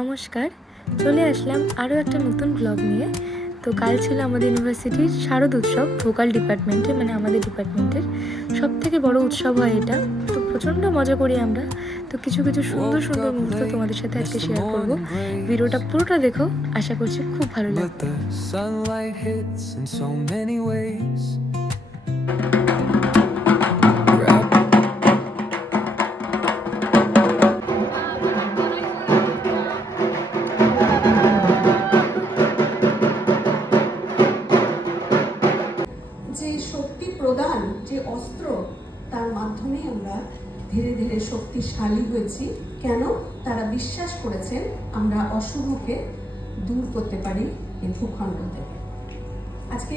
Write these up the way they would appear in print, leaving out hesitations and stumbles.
নমস্কার, চলে আসলাম আরও একটা নতুন ব্লগ নিয়ে। তো কাল ছিল আমাদের ইউনিভার্সিটির শারদ উৎসব। ভোকাল ডিপার্টমেন্টে মানে আমাদের ডিপার্টমেন্টের সবথেকে বড় উৎসব হয় এটা। তো প্রচণ্ড মজা করি আমরা। তো কিছু সুন্দর সুন্দর মুহূর্ত তোমাদের সাথে আজকে শেয়ার করব। ভিডিওটা পুরোটা দেখো, আশা করছি খুব ভালো লাগবে। প্রদান যে অস্ত্র, তার মাধ্যমে আমরা ধীরে ধীরে শক্তিশালী হয়েছি। কেন? তারা বিশ্বাস করেছেন আমরা অশুভকে দূর করতে পারি এই ভূখণ্ড থেকে। আজকে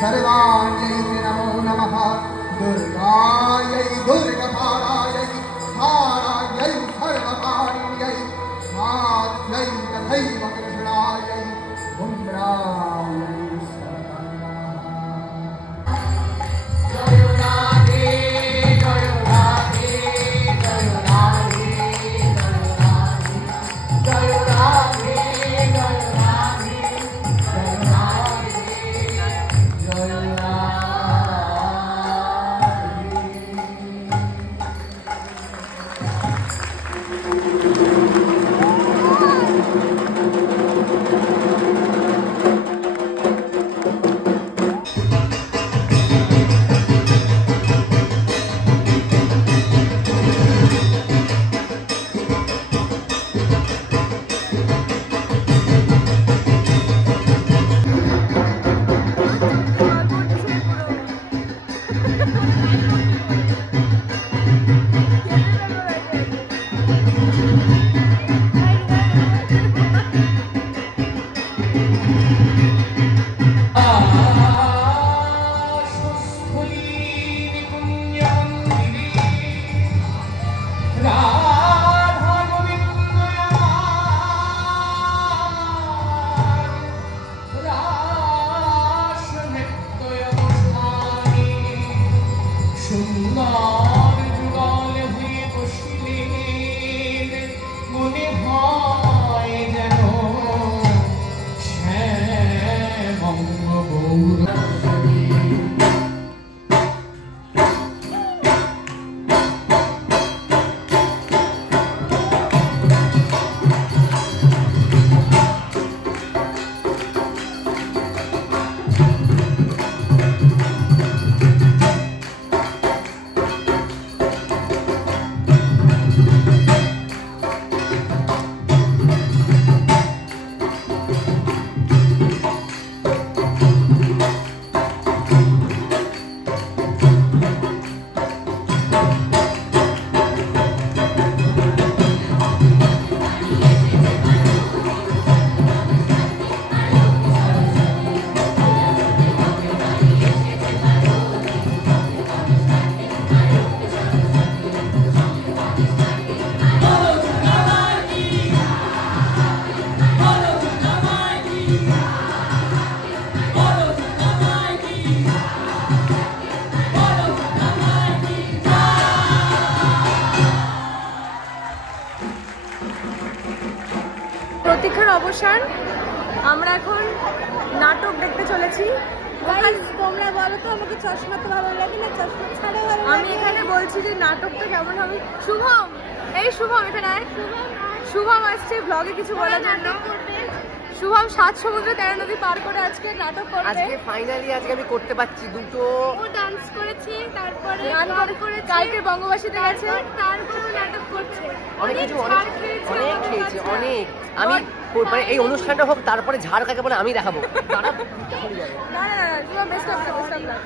सर्वाण्यै नमो नमः। दुर्गायै दुर्गधारायै धारायै सर्वकारिण्यै स्वात्यै तथैव कृष्णायै उम्रायै প্রতীক্ষার অবসান। আমরা এখন নাটক দেখতে চলেছি। তোমরা বলো তো, আমাকে চশমা তো ভালো লাগে না, চশমা ছাড়া ভালো লাগে? আমি এখানে বলছি যে নাটকটা কেমন হবে। শুভম, এই শুভম এখানে আয়। শুভম আসছে ব্লগে কিছু বলার জন্য। শুভম 7 সমুদ্র 13 নদী পার করে আজকে নাটক করবে। আজকে ফাইনালি আজকে আমি করতে পারছি দুটো। ও ডান্স করেছে, তারপরে গান করেছে, কালকে বঙ্গবাসীতে গেছে, তারপরে নাটক করছে। অনেক কিছু অনেক খেয়েছি অনেক। আমি মানে এই অনুষ্ঠানটা হোক, তারপরে ঝাড় কাকে বলে আমি দেখাবো। না না না, শুভম বেস্ট অফ লাক।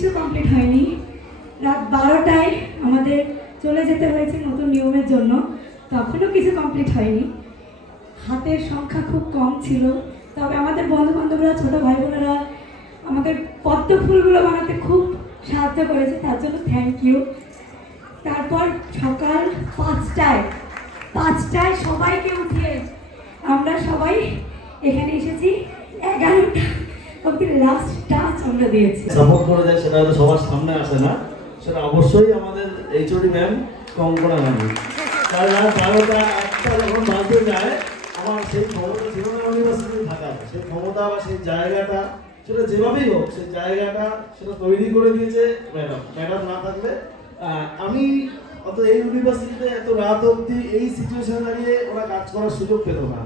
কিচ্ছু কমপ্লিট হয়নি। রাত 12টায় আমাদের চলে যেতে হয়েছে নতুন নিয়মের জন্য, তখনও কিছু কমপ্লিট হয়নি। হাতের সংখ্যা খুব কম ছিল, তবে আমাদের বন্ধু বান্ধবরা, ছোটো ভাই বোনেরা আমাদের পদ্ম ফুলগুলো বানাতে খুব সাহায্য করেছে, তার জন্য থ্যাংক ইউ। তারপর সকাল 5টায় সবাইকে উঠিয়ে আমরা সবাই এখানে এসেছি। 11টা অবধি লাস্ট টাচ আমরা দিয়েছি। সাপোর্ট করে যায় সেটা হয়তো সবার সামনে আসে না, সেটা অবশ্যই আমাদের এইচওডি ম্যাম কঙ্কনা ম্যাম। তার রাত 12টা 1টা যখন বাজতে যায়, আমার সেই ক্ষমতা ছিল না ইউনিভার্সিটি থাকার, সেই ক্ষমতা বা সেই জায়গাটা, সেটা যেভাবেই হোক সেই জায়গাটা সেটা তৈরি করে দিয়েছে ম্যাডাম না থাকলে আমি অত এই ইউনিভার্সিটিতে এত রাত অবধি এই সিচুয়েশনে দাঁড়িয়ে ওরা কাজ করার সুযোগ পেত না।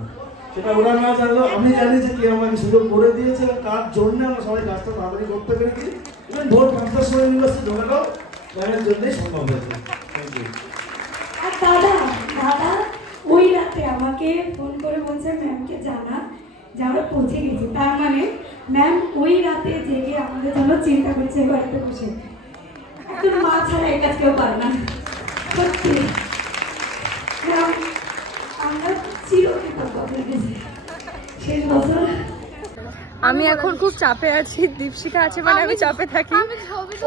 সেটা ওরা না জানলেও আমি জানি যে কে আমাকে সুযোগ করে দিয়েছে এবং কার জন্য আমরা সবাই কাজটা তাড়াতাড়ি করতে পেরেছি। ইভেন ভোর 5টার সময় ইউনিভার্সিটি ঢোকাটাও ম্যামের জন্যই সম্ভব হয়েছে। Thank you. আর দাদা ওই রাতে আমাকে ফোন করে বলছে ম্যামকে জানা যে আমরা পৌঁছে গেছি। তার মানে ম্যাম ওই রাতে জেগে আমাদের জন্য চিন্তা করছে বাড়িতে বসে। একজন মা ছাড়া এই কাজ কেউ পারে না, সত্যি। ম্যাম আমরা চিরকৃতজ্ঞ আপনার কাছে। শেষ বছর আমি এখন খুব চাপে আছি, দীপশিখা আছে মানে আমি চাপে থাকি।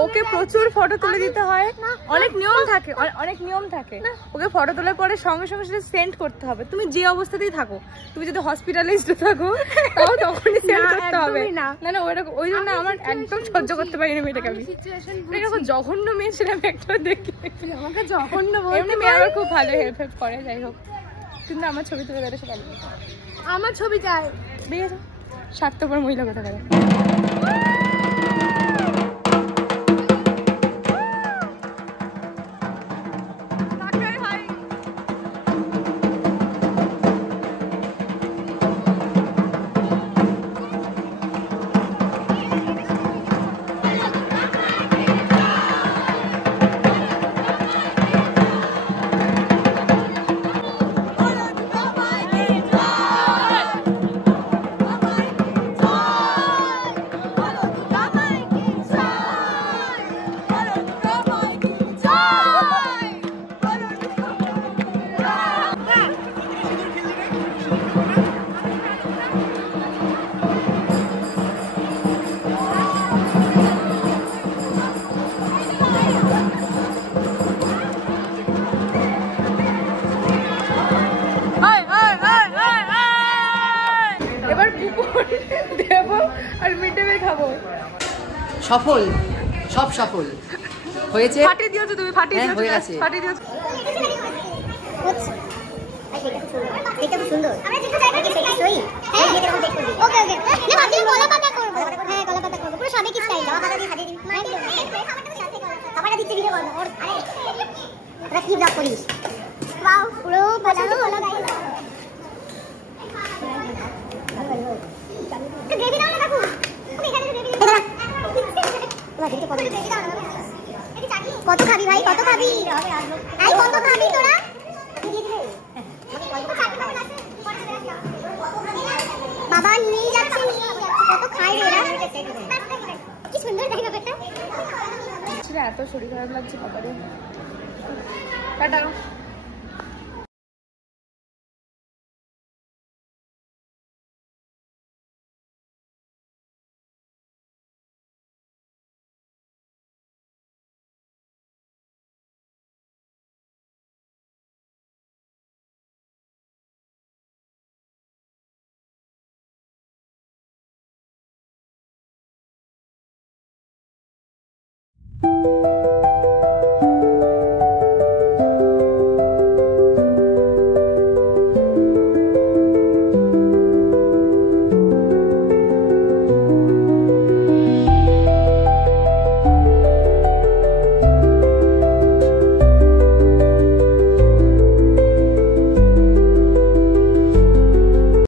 ওকে প্রচুর ফটো তুলে দিতে হয়, অনেক নিয়ম থাকে। ওকে ফটো তোলার পরে সঙ্গে সঙ্গে সেটা সেন্ড করতে হবে। তুমি যে অবস্থাতেই থাকো, তুমি যদি হসপিটালাইজড থাকো তাও তখনই সেন্ড করতে হবে। না ওই জন্য আমার একদম সহ্য করতে পারিনি মেয়েটাকে। আমি এরকম জঘন্য মেয়ে ছিল আমি একটা দেখি। আমাকে জঘন্য এমনি মেয়ে আমার খুব ভালো হেল্প করে, যাই হোক। কিন্তু আমার ছবি তুলে দেবে সে আমার ছবি চাই, বেরিয়ে স্বার্থপর মহিলা কথা বলে। সফল, সব সফল হয়েছে। ফাটিয়ে দিয়েছো তুমি, ফাটিয়ে দিয়েছো, হয়ে গেছে। ফাটিয়ে দিয়েছো। এটা খুব সুন্দর। আমরা যেটা চাইবো কি সেটা সই। হ্যাঁ এটা আমরা দেখব। ওকে ওকে। না ভাবছি কলা পাতা করব। হ্যাঁ কলা পাতা করব। পুরো সাবেকি স্টাইল। কলা পাতা দিয়ে সাজিয়ে দিবি। খাবারটা দিতে ভিডিও করব। আরে এটা কি ব্লগ করিস? ওয়াও পুরো বানানো হলো গাইস। তো বেবি দাও না কাকু। তুমি এখানে বেবি দাও। তোরা দেখতে কত বেবি দাও না। কত খাবি ভাই, কত খাবি? এই কত খাবি তোরা? বাবা নিয়ে যাচ্ছে, কত খাই এরা, কি সুন্দর দেখা বেটা। এত শরীর খারাপ লাগছে বাবারে। টাটা। Thank you.